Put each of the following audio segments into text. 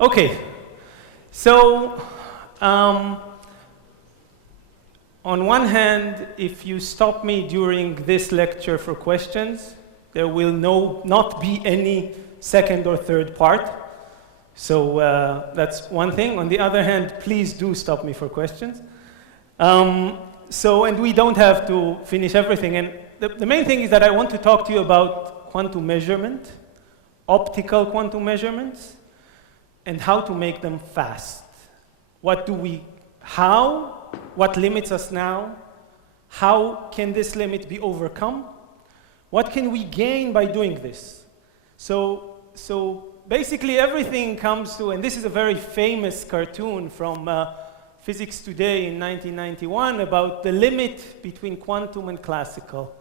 Okay, so on one hand, if you stop me during this lecture for questions, there will not be any second or third part. So that's one thing. On the other hand, please do stop me for questions. And we don't have to finish everything. And the main thing is that I want to talk to you about quantum measurement, optical quantum measurements, and how to make them fast. What limits us now? How can this limit be overcome? What can we gain by doing this? So basically everything comes to, and this is a very famous cartoon from Physics Today in 1991 about the limit between quantum and classical.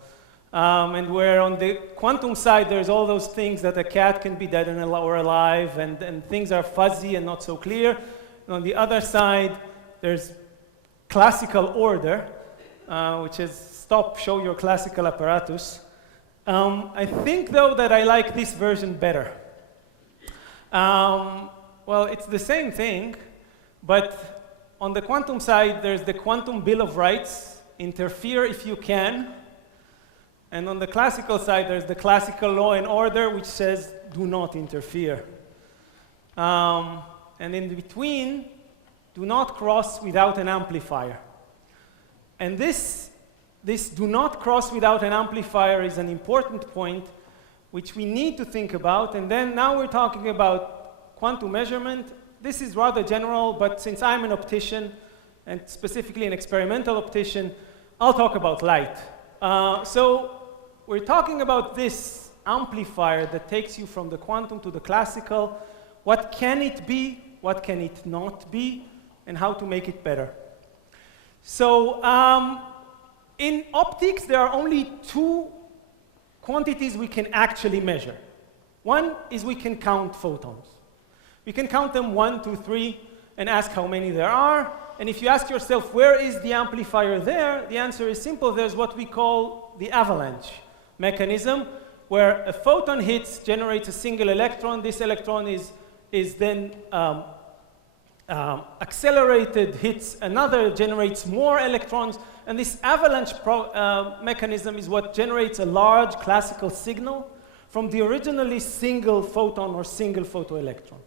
And where on the quantum side there's all those things that a cat can be dead or alive, and things are fuzzy and not so clear. And on the other side there's classical order, which is stop, show your classical apparatus. I think though that I like this version better. Well, it's the same thing, but on the quantum side, there's the quantum bill of rights, interfere if you can. And on the classical side, there's the classical law and order, which says do not interfere. And in between, do not cross without an amplifier. And this do not cross without an amplifier is an important point which we need to think about. And then now we're talking about quantum measurement. This is rather general, but since I'm an optician, and specifically an experimental optician, I'll talk about light. So we're talking about this amplifier that takes you from the quantum to the classical. What can it be? What can it not be? And how to make it better. So in optics, there are only two quantities we can actually measure. One is we can count photons. We can count them 1, 2, 3, and ask how many there are. And if you ask yourself, where is the amplifier there? The answer is simple. There's what we call the avalanche mechanism, where a photon hits, generates a single electron. This electron is then accelerated, hits another, generates more electrons. And this avalanche mechanism is what generates a large classical signal from the originally single photon or single photoelectron.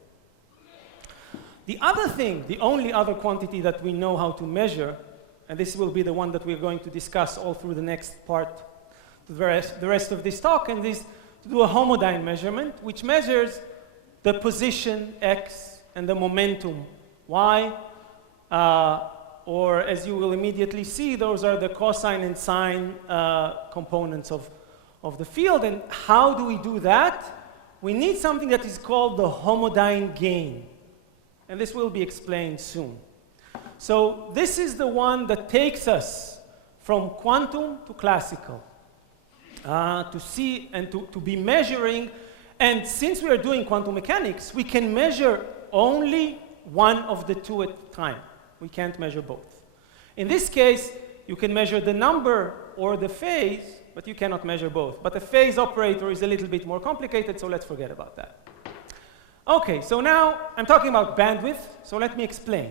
The other thing, the only other quantity that we know how to measure, and this will be the one that we're going to discuss all through the next part, the rest of this talk, and is to do a Homodyne measurement, which measures the position x and the momentum y, or as you will immediately see, those are the cosine and sine components of the field. And how do we do that? We need something that is called the Homodyne gain. And this will be explained soon. So this is the one that takes us from quantum to classical, to see and to be measuring. And since we are doing quantum mechanics, we can measure only one of the two at a time. We can't measure both. In this case, you can measure the number or the phase, but you cannot measure both. But the phase operator is a little bit more complicated, so let's forget about that. Okay, so now I'm talking about bandwidth, so let me explain.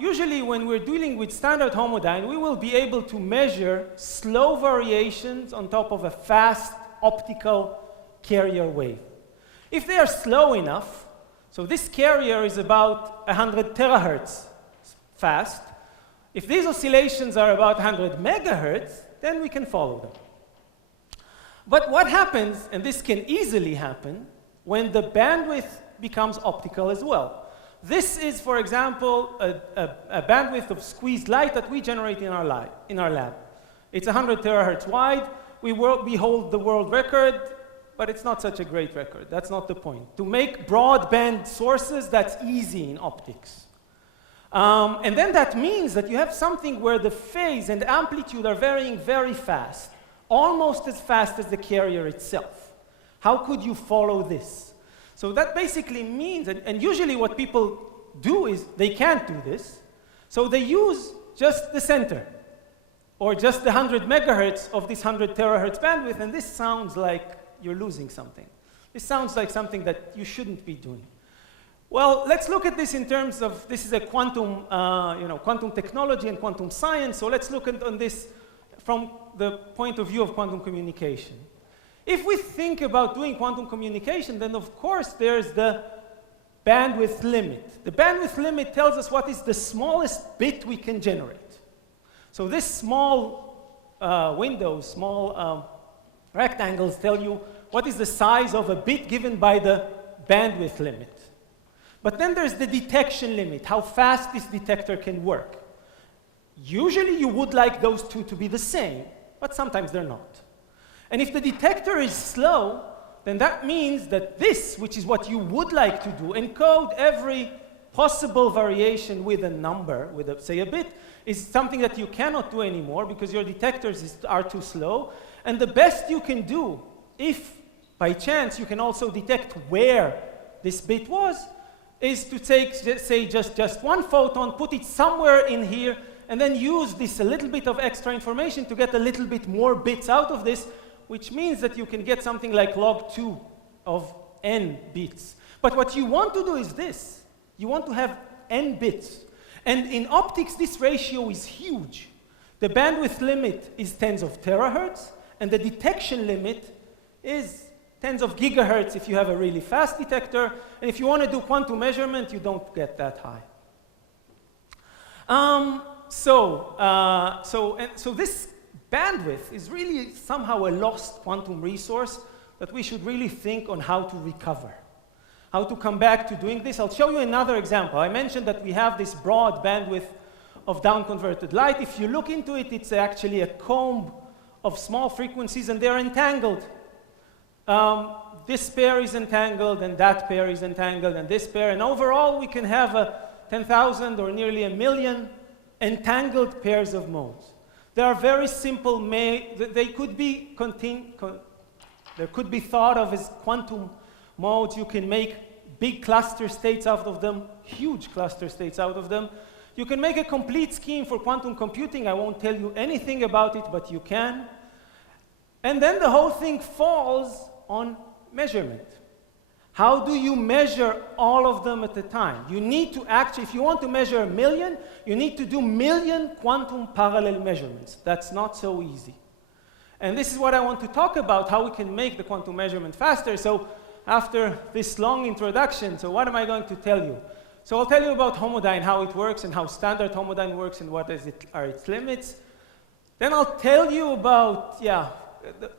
Usually when we're dealing with standard Homodyne, we will be able to measure slow variations on top of a fast optical carrier wave. If they are slow enough, so this carrier is about 100 terahertz fast. If these oscillations are about 100 megahertz, then we can follow them. But what happens, and this can easily happen, when the bandwidth becomes optical as well? This is, for example, a bandwidth of squeezed light that we generate in our lab. It's 100 terahertz wide. We hold the world record, but it's not such a great record. That's not the point. To make broadband sources, that's easy in optics. And then that means that you have something where the phase and amplitude are varying very fast, almost as fast as the carrier itself. How could you follow this? So that basically means, and usually what people do is they can't do this, so they use just the center, or just the 100 megahertz of this 100 terahertz bandwidth, and this sounds like you're losing something. This sounds like something that you shouldn't be doing. Well, let's look at this in terms of, this is a quantum, quantum technology and quantum science, so let's look at on this from the point of view of quantum communication. If we think about doing quantum communication, then of course there's the bandwidth limit. The bandwidth limit tells us what is the smallest bit we can generate. So this small windows, small rectangles tell you what is the size of a bit given by the bandwidth limit. But then there's the detection limit, how fast this detector can work. Usually you would like those two to be the same, but sometimes they're not. And if the detector is slow, then that means that this, which is what you would like to do, encode every possible variation with a number, with, say, a bit, is something that you cannot do anymore because your detectors are too slow. And the best you can do, if by chance you can also detect where this bit was, is to take, say, just one photon, put it somewhere in here, and then use this a little bit of extra information to get a little bit more bits out of this, which means that you can get something like log 2 of n bits. But what you want to do is this. You want to have n bits. And in optics, this ratio is huge. The bandwidth limit is tens of terahertz, and the detection limit is tens of gigahertz if you have a really fast detector. And if you want to do quantum measurement, you don't get that high. So this bandwidth is really somehow a lost quantum resource that we should really think on how to recover, how to come back to doing this. I'll show you another example. I mentioned that we have this broad bandwidth of down-converted light. If you look into it, it's actually a comb of small frequencies, and they're entangled. This pair is entangled, and that pair is entangled, and this pair. And overall, we can have 10,000 or nearly 1,000,000 entangled pairs of modes. They are very simple. They could be thought of as quantum modes. You can make big cluster states out of them, huge cluster states out of them. You can make a complete scheme for quantum computing. I won't tell you anything about it, but you can. And then the whole thing falls on measurement. How do you measure all of them at a time? You need to actually, if you want to measure 1,000,000, you need to do 1,000,000 quantum parallel measurements. That's not so easy. And this is what I want to talk about, how we can make the quantum measurement faster. So after this long introduction, so what am I going to tell you? So I'll tell you about Homodyne, how it works, and how standard Homodyne works, and what are its limits. Then I'll tell you about,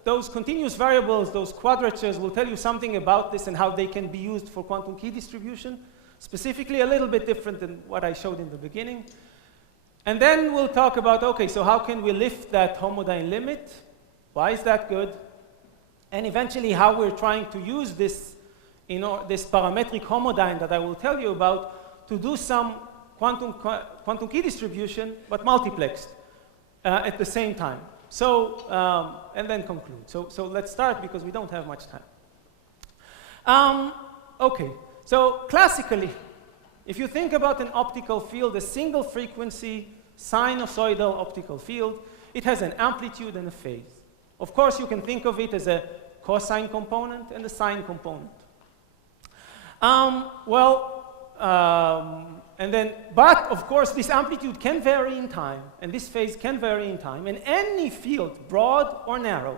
those continuous variables, those quadratures, will tell you something about this and how they can be used for quantum key distribution, specifically a little bit different than what I showed in the beginning. And then we'll talk about, okay, so how can we lift that Homodyne limit? Why is that good? And eventually how we're trying to use this, this parametric Homodyne that I will tell you about to do some quantum key distribution, but multiplexed at the same time. So, and then conclude. So let's start because we don't have much time. Okay, so classically, if you think about an optical field, a single frequency sinusoidal optical field, it has an amplitude and a phase. Of course, you can think of it as a cosine component and a sine component. But of course, this amplitude can vary in time, and this phase can vary in time, and any field, broad or narrow,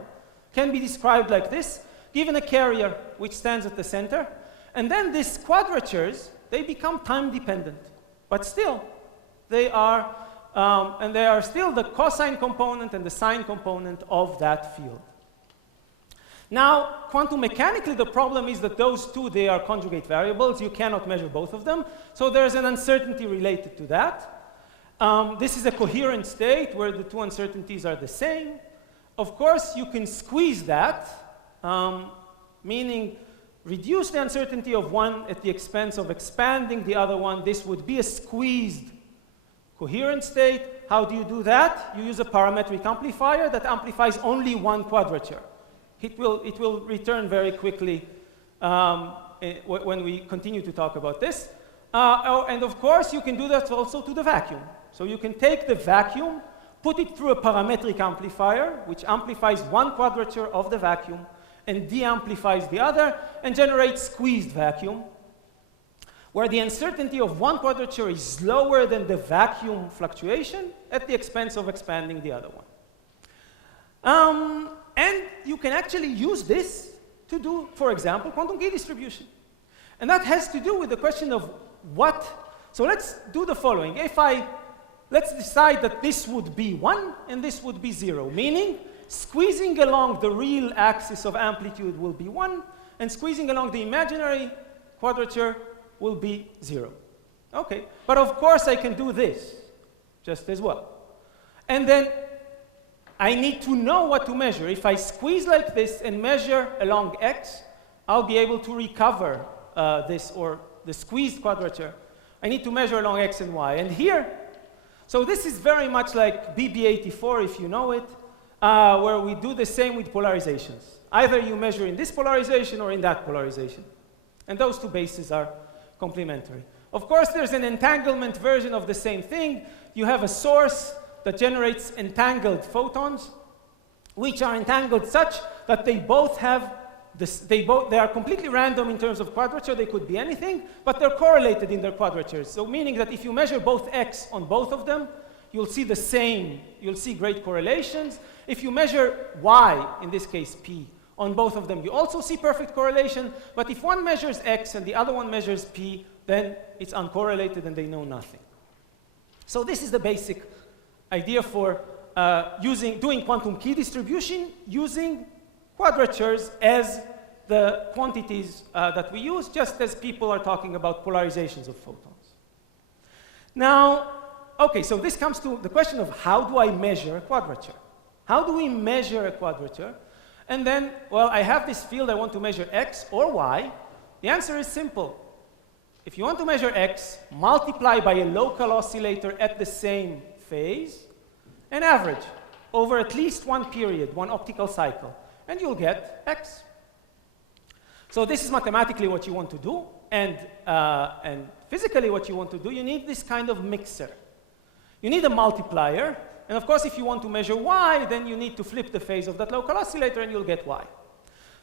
can be described like this, given a carrier which stands at the center, and then these quadratures, they become time-dependent, but still, they are still the cosine component and the sine component of that field. Now, quantum mechanically, the problem is that those two, they are conjugate variables. You cannot measure both of them. So there's an uncertainty related to that. This is a coherent state where the two uncertainties are the same. Of course, you can squeeze that, meaning reduce the uncertainty of one at the expense of expanding the other one. This would be a squeezed coherent state. How do you do that? You use a parametric amplifier that amplifies only one quadrature. It will return very quickly when we continue to talk about this. And of course, you can do that also to the vacuum. So you can take the vacuum, put it through a parametric amplifier, which amplifies one quadrature of the vacuum and de-amplifies the other, and generate squeezed vacuum. where the uncertainty of one quadrature is lower than the vacuum fluctuation at the expense of expanding the other one. And you can actually use this to do, for example, quantum key distribution. And that has to do with the question of what. So let's do the following. Let's decide that this would be 1 and this would be 0, meaning squeezing along the real axis of amplitude will be 1, and squeezing along the imaginary quadrature will be 0. Okay, but of course I can do this just as well. And then I need to know what to measure. If I squeeze like this and measure along x, I'll be able to recover this, or the squeezed quadrature. I need to measure along x and y. And here, so this is very much like BB84, if you know it, where we do the same with polarizations. Either you measure in this polarization or in that polarization. And those two bases are complementary. Of course, there's an entanglement version of the same thing. You have a source that generates entangled photons, which are entangled such that they both have this, they are completely random in terms of quadrature. They could be anything, but they're correlated in their quadratures. So meaning that if you measure both x on both of them, you'll see the same, you'll see great correlations. If you measure y, in this case p, on both of them, you also see perfect correlation. But if one measures x and the other one measures p, then it's uncorrelated and they know nothing. So this is the basic idea for doing quantum key distribution using quadratures as the quantities that we use, just as people are talking about polarizations of photons. Now, okay, so this comes to the question of how do I measure a quadrature? How do we measure a quadrature? And then, well, I have this field, I want to measure x or y. The answer is simple. If you want to measure x, multiply by a local oscillator at the same phase, and average over at least one period, one optical cycle, and you'll get x. So this is mathematically what you want to do, and physically what you want to do. You need this kind of mixer. You need a multiplier, and of course, if you want to measure y, then you need to flip the phase of that local oscillator, and you'll get y.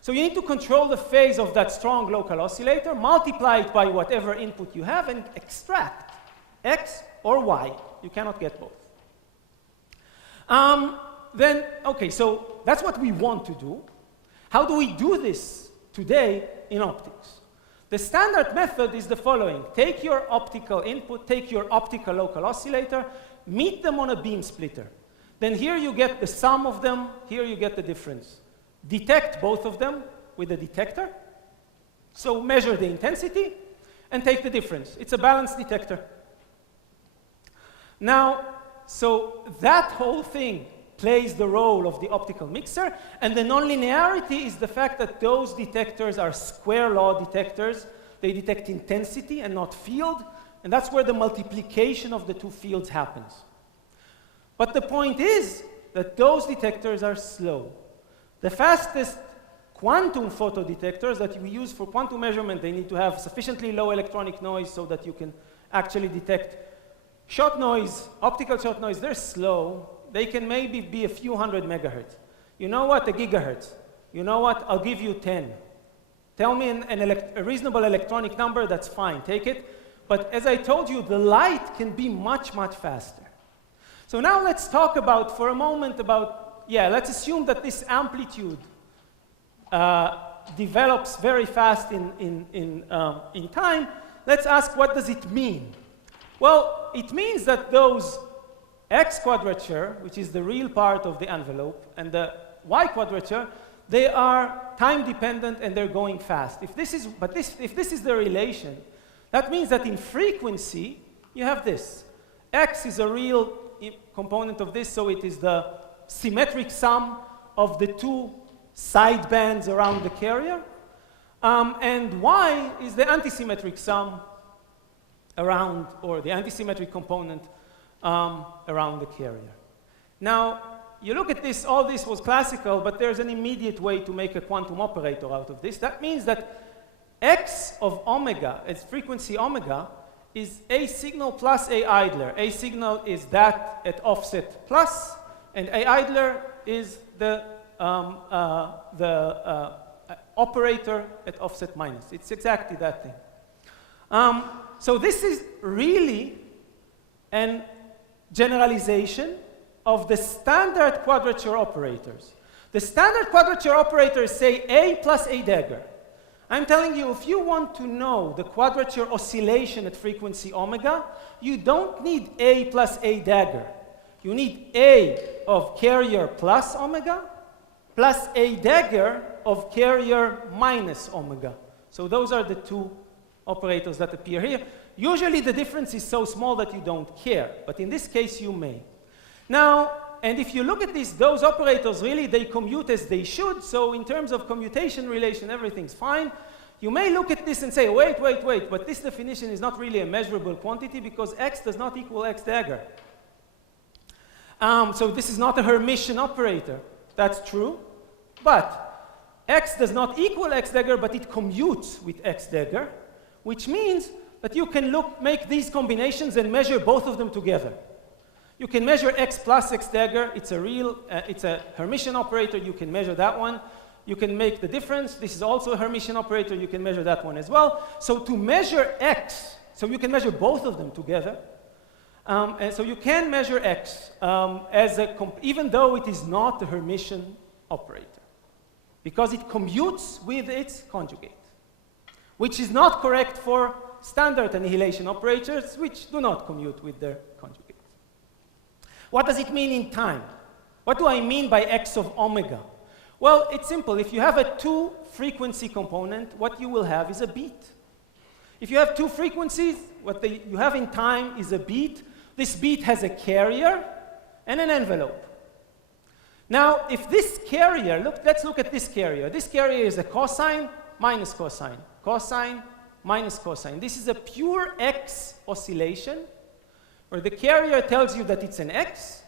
So you need to control the phase of that strong local oscillator, multiply it by whatever input you have, and extract x or y. You cannot get both. Then, okay, so that's what we want to do. How do we do this today in optics? The standard method is the following. Take your optical input, take your optical local oscillator, meet them on a beam splitter. Then here you get the sum of them, here you get the difference. Detect both of them with a detector. So measure the intensity and take the difference. It's a balanced detector. Now, so that whole thing plays the role of the optical mixer, and the nonlinearity is the fact that those detectors are square law detectors. They detect intensity and not field, and that's where the multiplication of the two fields happens. But the point is that those detectors are slow. The fastest quantum photodetectors that we use for quantum measurement, they need to have sufficiently low electronic noise so that you can actually detect shot noise, optical shot noise. They're slow. They can maybe be a few hundred megahertz. You know what? A gigahertz. You know what? I'll give you 10. Tell me a reasonable electronic number, that's fine. Take it. But as I told you, the light can be much, much faster. So now let's talk about, for a moment, about, let's assume that this amplitude develops very fast in time. Let's ask, what does it mean? Well, it means that those x quadrature, which is the real part of the envelope, and the y quadrature, they are time dependent and they're going fast. If this is the relation, that means that in frequency, you have this. X is a real component of this, so it is the symmetric sum of the two side bands around the carrier. And y is the antisymmetric sum around, or the antisymmetric component around the carrier. Now, you look at this, all this was classical, but there's an immediate way to make a quantum operator out of this. That means that x of omega, its frequency omega, is a signal plus a idler. A signal is that at offset plus, and a idler is the operator at offset minus. It's exactly that thing. So this is really a generalization of the standard quadrature operators. The standard quadrature operators say A plus A dagger. I'm telling you, if you want to know the quadrature oscillation at frequency omega, you don't need A plus A dagger. You need A of carrier plus omega plus A dagger of carrier minus omega. So those are the two operators that appear here. Usually the difference is so small that you don't care, but in this case you may. Now, and if you look at this, those operators really, they commute as they should, so in terms of commutation relation, everything's fine. You may look at this and say, wait, but this definition is not really a measurable quantity because x does not equal x dagger. So this is not a Hermitian operator. That's true, but x does not equal x dagger, but it commutes with x dagger, which means that you can make these combinations and measure both of them together. You can measure x plus x dagger. It's a Hermitian operator. You can measure that one. You can make the difference. This is also a Hermitian operator. You can measure that one as well. So to measure x, so you can measure both of them together. And so you can measure x even though it is not a Hermitian operator, because it commutes with its conjugate, which is not correct for standard annihilation operators, which do not commute with their conjugate. What does it mean in time? What do I mean by x of omega? Well, it's simple. If you have a two-frequency component, what you will have is a beat. If you have two frequencies, what you have in time is a beat. This beat has a carrier and an envelope. Now, if this carrier, let's look at this carrier. This carrier is a cosine minus cosine, cosine minus cosine. This is a pure x oscillation, where the carrier tells you that it's an x,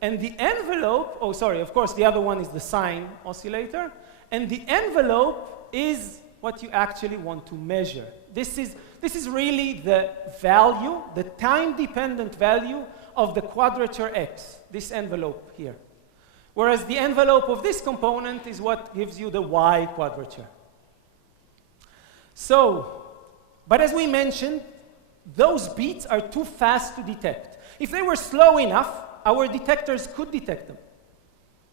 and the envelope, of course, the other one is the sine oscillator, and the envelope is what you actually want to measure. This is really the value, the time-dependent value of the quadrature x, this envelope here. Whereas the envelope of this component is what gives you the y quadrature. So, but as we mentioned, those beats are too fast to detect. If they were slow enough, our detectors could detect them.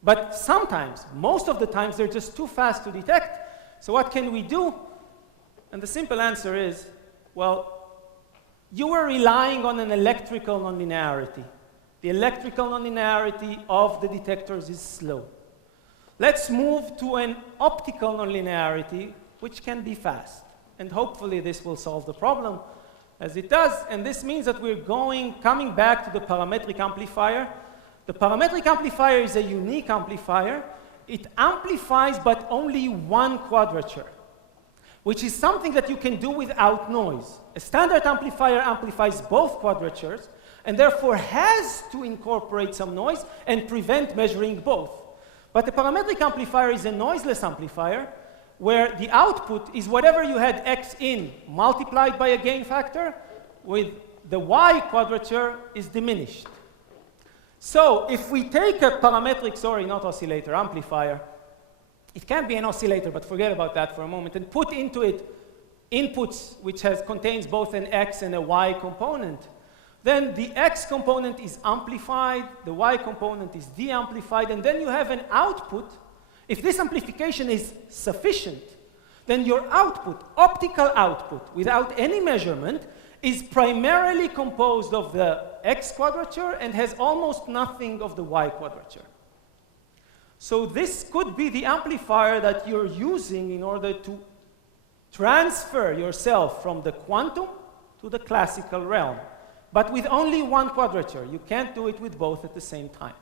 But sometimes, most of the times, they're just too fast to detect. So what can we do? And the simple answer is, well, you were relying on an electrical nonlinearity. The electrical nonlinearity of the detectors is slow. Let's move to an optical nonlinearity, which can be fast. And hopefully this will solve the problem, as it does. And this means that we're coming back to the parametric amplifier. The parametric amplifier is a unique amplifier. It amplifies but only one quadrature, which is something that you can do without noise. A standard amplifier amplifies both quadratures and therefore has to incorporate some noise and prevent measuring both. But the parametric amplifier is a noiseless amplifier where the output is whatever you had x in multiplied by a gain factor, with the y quadrature is diminished. So if we take a parametric, not oscillator, amplifier, it can be an oscillator, but forget about that for a moment, and put into it inputs which contains both an x and a y component, then the x component is amplified, the y component is de-amplified, and then you have an output. If this amplification is sufficient, then your output, optical output, without any measurement, is primarily composed of the x quadrature and has almost nothing of the y quadrature. So this could be the amplifier that you're using in order to transfer yourself from the quantum to the classical realm, but with only one quadrature. You can't do it with both at the same time.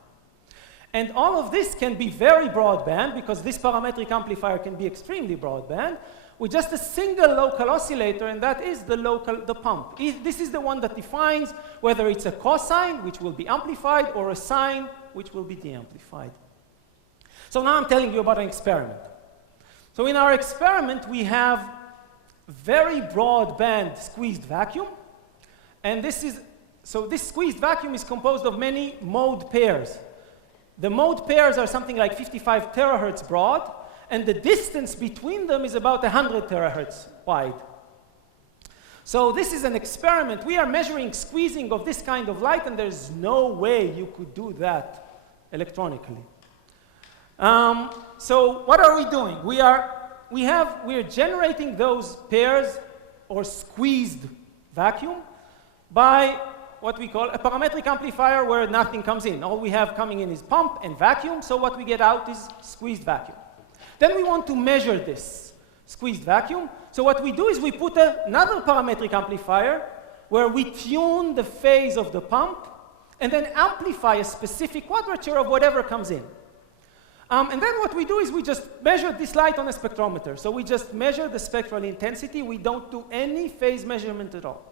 And all of this can be very broadband, because this parametric amplifier can be extremely broadband, with just a single local oscillator, and that is the pump. This is the one that defines whether it's a cosine, which will be amplified, or a sine, which will be de-amplified. So now I'm telling you about an experiment. So in our experiment, we have very broadband squeezed vacuum, and this squeezed vacuum is composed of many mode pairs. The mode pairs are something like 55 terahertz broad, and the distance between them is about 100 terahertz wide. So this is an experiment. We are measuring squeezing of this kind of light, and there's no way you could do that electronically. So what are we doing? We are generating those pairs or squeezed vacuum by what we call a parametric amplifier, where nothing comes in. All we have coming in is pump and vacuum, so what we get out is squeezed vacuum. Then we want to measure this squeezed vacuum. So what we do is we put another parametric amplifier where we tune the phase of the pump and then amplify a specific quadrature of whatever comes in. And then what we do is we just measure this light on a spectrometer. So we just measure the spectral intensity. We don't do any phase measurement at all.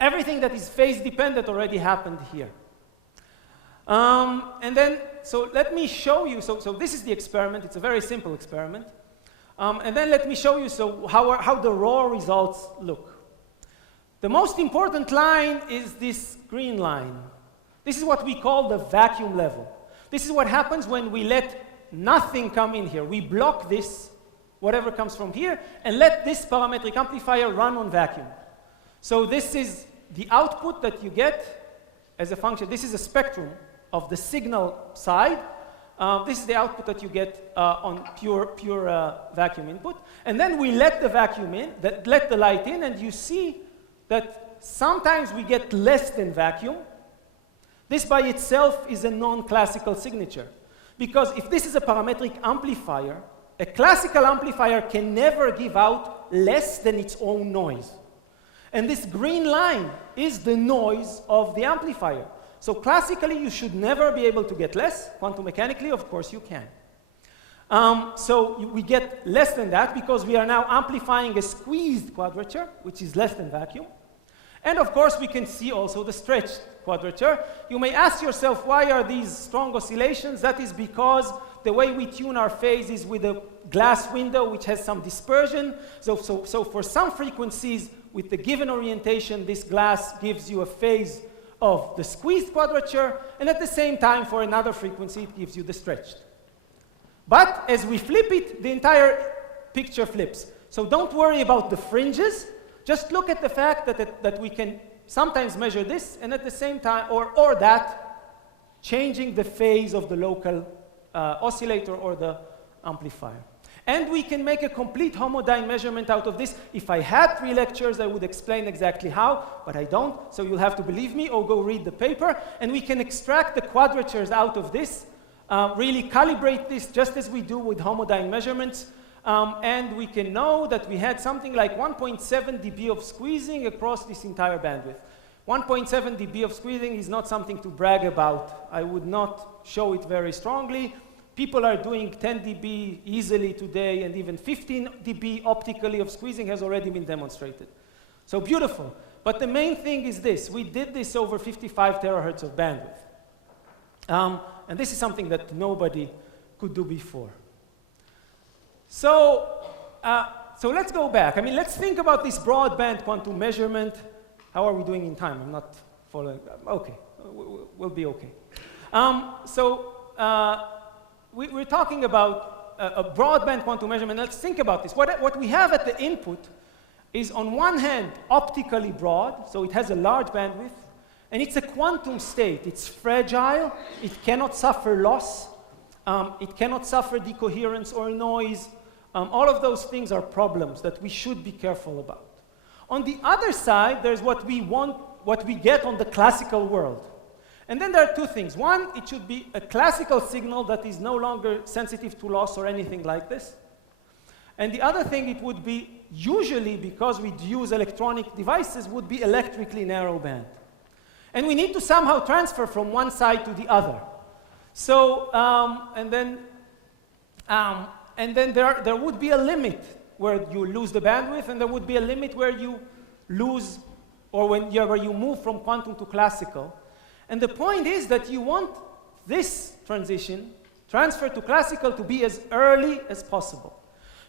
Everything that is phase dependent already happened here. And then, so let me show you, so this is the experiment. It's a very simple experiment. And then let me show you how the raw results look. The most important line is this green line. This is what we call the vacuum level. This is what happens when we let nothing come in here. We block this, whatever comes from here, and let this parametric amplifier run on vacuum. So this is the output that you get as a function. This is a spectrum of the signal side. This is the output that you get on pure vacuum input. And then we let the vacuum in, let the light in, and you see that sometimes we get less than vacuum. This by itself is a non-classical signature. Because if this is a parametric amplifier, a classical amplifier can never give out less than its own noise. And this green line is the noise of the amplifier. So classically, you should never be able to get less. Quantum mechanically, of course, you can. So we get less than that because we are now amplifying a squeezed quadrature, which is less than vacuum. And of course, we can see also the stretched quadrature. You may ask yourself, why are these strong oscillations? That is because the way we tune our phase is with a glass window, which has some dispersion. So for some frequencies, with the given orientation, this glass gives you a phase of the squeezed quadrature, and at the same time, for another frequency, it gives you the stretched. But as we flip it, the entire picture flips. So don't worry about the fringes. Just look at the fact that we can sometimes measure this, and at the same time, or that, changing the phase of the local oscillator or the amplifier. And we can make a complete homodyne measurement out of this. If I had 3 lectures, I would explain exactly how, but I don't, so you'll have to believe me or go read the paper. And we can extract the quadratures out of this, really calibrate this just as we do with homodyne measurements. And we can know that we had something like 1.7 dB of squeezing across this entire bandwidth. 1.7 dB of squeezing is not something to brag about. I would not show it very strongly. People are doing 10 dB easily today, and even 15 dB optically of squeezing has already been demonstrated. So beautiful. But the main thing is this. We did this over 55 terahertz of bandwidth. And this is something that nobody could do before. So let's go back. I mean, let's think about this broadband quantum measurement. How are we doing in time? I'm not following. OK. We'll be OK. We're talking about a broadband quantum measurement. Let's think about this. What we have at the input is, on one hand, optically broad. So it has a large bandwidth. And it's a quantum state. It's fragile. It cannot suffer loss. It cannot suffer decoherence or noise. All of those things are problems that we should be careful about. On the other side, there's what we get on the classical world. And then there are 2 things. One, it should be a classical signal that is no longer sensitive to loss or anything like this. And the other thing, it would be, usually because we use electronic devices, would be electrically narrowband. And we need to somehow transfer from one side to the other. So, and then there would be a limit where you lose the bandwidth, and there would be a limit where you lose, or where you move from quantum to classical. And the point is that you want this transition, transfer to classical, to be as early as possible.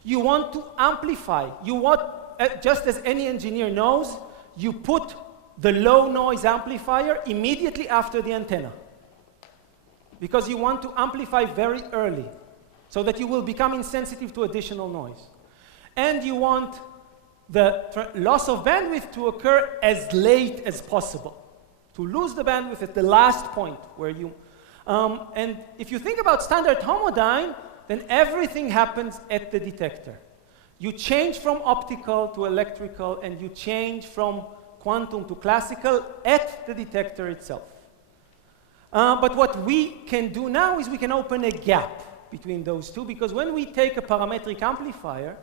You want to amplify. You want, just as any engineer knows, you put the low noise amplifier immediately after the antenna, because you want to amplify very early so that you will become insensitive to additional noise. And you want the loss of bandwidth to occur as late as possible, to lose the bandwidth at the last point where you... and if you think about standard homodyne, then everything happens at the detector. You change from optical to electrical, and you change from quantum to classical at the detector itself. But what we can do now is we can open a gap between those two, because when we take a parametric amplifier,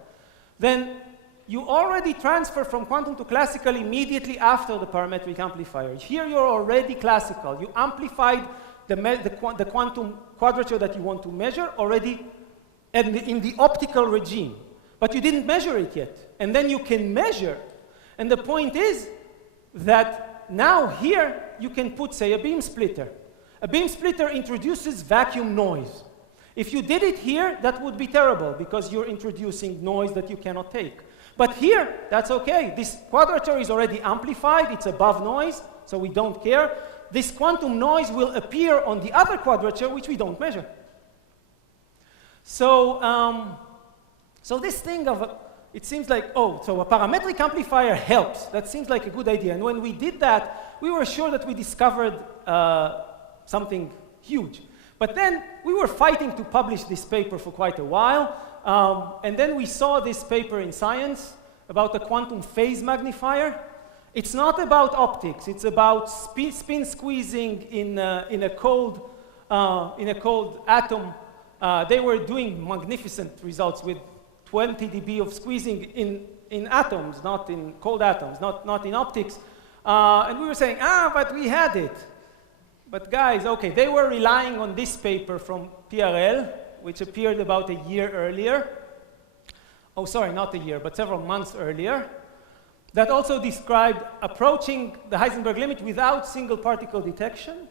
then you already transfer from quantum to classical immediately after the parametric amplifier. Here you're already classical. You amplified the quantum quadrature that you want to measure already in the optical regime, but you didn't measure it yet. And then you can measure. And the point is that now here you can put, say, a beam splitter. A beam splitter introduces vacuum noise. If you did it here, that would be terrible, because you're introducing noise that you cannot take. But here, that's okay. This quadrature is already amplified. It's above noise, so we don't care. This quantum noise will appear on the other quadrature, which we don't measure. So, so this thing of, it seems like, oh, so a parametric amplifier helps. That seems like a good idea. And when we did that, we were sure that we discovered something huge. But then we were fighting to publish this paper for quite a while. And then we saw this paper in Science about the quantum phase magnifier. It's not about optics. It's about spin squeezing in a cold atom. They were doing magnificent results with 20 dB of squeezing in atoms, not in cold atoms, not in optics. And we were saying, but we had it. But guys, okay, they were relying on this paper from PRL, which appeared about a year earlier. Oh, sorry, not a year, but several months earlier. That also described approaching the Heisenberg limit without single particle detection.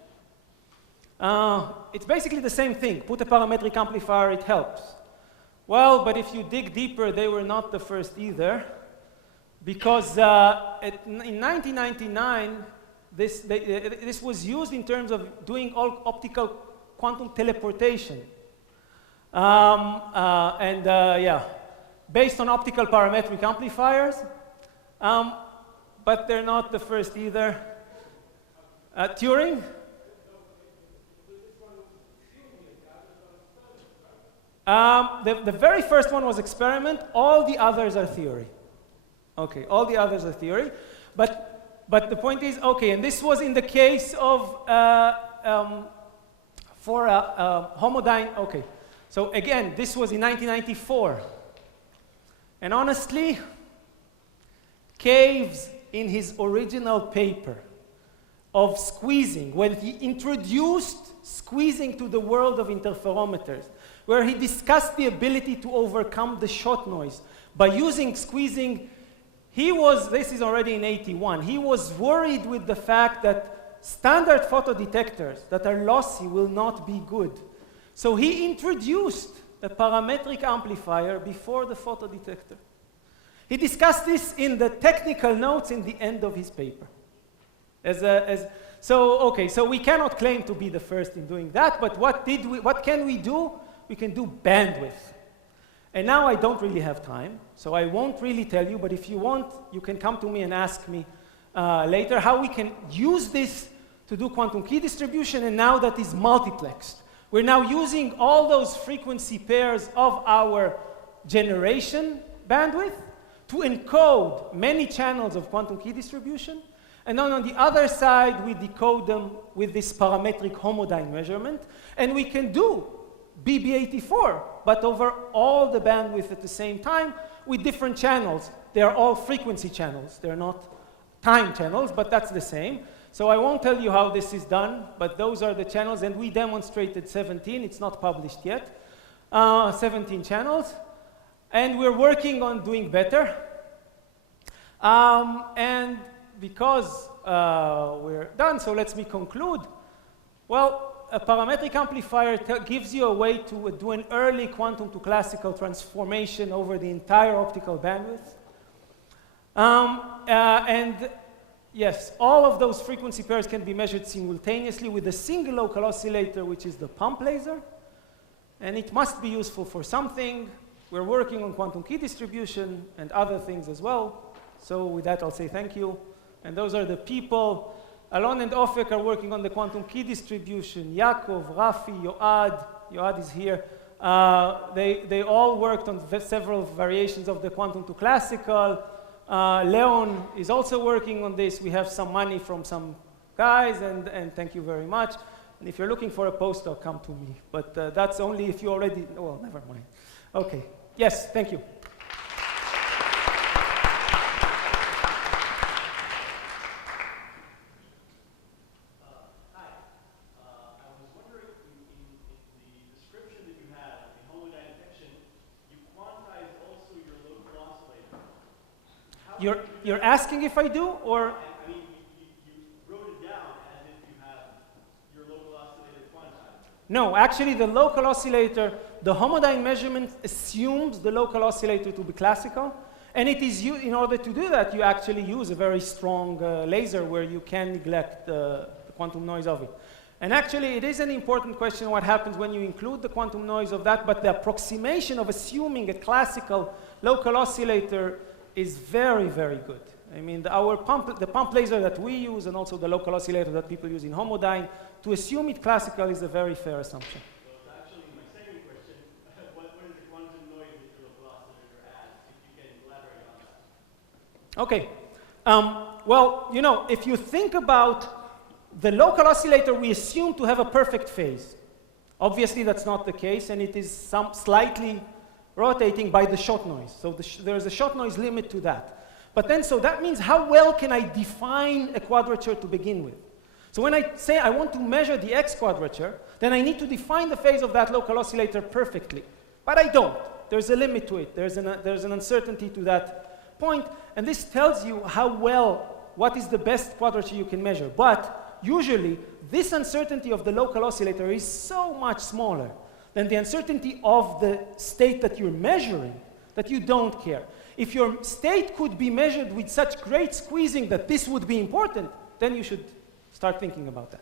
It's basically the same thing. Put a parametric amplifier, it helps. Well, but if you dig deeper, they were not the first either, because in 1999, this was used in terms of doing all optical quantum teleportation. Yeah, based on optical parametric amplifiers. But they're not the first either. Turing? The very first one was experiment. All the others are theory. Okay, all the others are theory. But the point is, okay, and this was in the case of for Homodyne. Okay, so again, this was in 1994. And honestly, Caves, in his original paper of squeezing, when he introduced squeezing to the world of interferometers, where he discussed the ability to overcome the shot noise by using squeezing, this is already in 81, he was worried with the fact that standard photodetectors that are lossy will not be good. So he introduced a parametric amplifier before the photodetector. He discussed this in the technical notes in the end of his paper. So we cannot claim to be the first in doing that, but what can we do? We can do bandwidth. And now I don't really have time, so I won't really tell you, but if you want, you can come to me and ask me later how we can use this to do quantum key distribution, and now that is multiplexed. We're now using all those frequency pairs of our generation bandwidth to encode many channels of quantum key distribution. And then on the other side, we decode them with this parametric homodyne measurement. And we can do BB84, but over all the bandwidth at the same time with different channels. They are all frequency channels. They're not time channels, but that's the same. So I won't tell you how this is done, but those are the channels. And we demonstrated 17. It's not published yet. 17 channels. And we're working on doing better. And because we're done, so let me conclude. Well, a parametric amplifier gives you a way to do an early quantum to classical transformation over the entire optical bandwidth. And yes, all of those frequency pairs can be measured simultaneously with a single local oscillator, which is the pump laser. And it must be useful for something. we're working on quantum key distribution and other things as well. So with that, I'll say thank you. And those are the people. Alon and Ofek are working on the quantum key distribution. Yaakov, Rafi, Yoad is here. They all worked on several variations of the quantum to classical. Leon is also working on this. We have some money from some guys, and thank you very much. And if you're looking for a postdoc, come to me. But that's only if you already, well, never mind. Okay, yes, thank you. You're asking if I do, or? I mean, you wrote it down as if you have your local oscillator quantized. No, actually the local oscillator, the Homodyne measurement assumes the local oscillator to be classical. And it is in order to do that, you actually use a very strong laser where you can neglect the quantum noise of it. And actually, it is an important question what happens when you include the quantum noise of that, but the approximation of assuming a classical local oscillator is very, very good. I mean, the pump laser that we use and also the local oscillator that people use in Homodyne, to assume it classical is a very fair assumption. So it's actually my second question. What is the quantum noise that your local oscillator adds, if you can elaborate on that? Okay. Well, you know, if you think about the local oscillator, we assume to have a perfect phase. Obviously, that's not the case, and it is slightly rotating by the shot noise. So there's a shot noise limit to that. But then, so that means how well can I define a quadrature to begin with? So when I say I want to measure the X quadrature, then I need to define the phase of that local oscillator perfectly. But I don't. There's a limit to it. There's an uncertainty to that point. And this tells you how well, what is the best quadrature you can measure. But usually, this uncertainty of the local oscillator is so much smaller than the uncertainty of the state that you're measuring, that you don't care. If your state could be measured with such great squeezing that this would be important, then you should start thinking about that.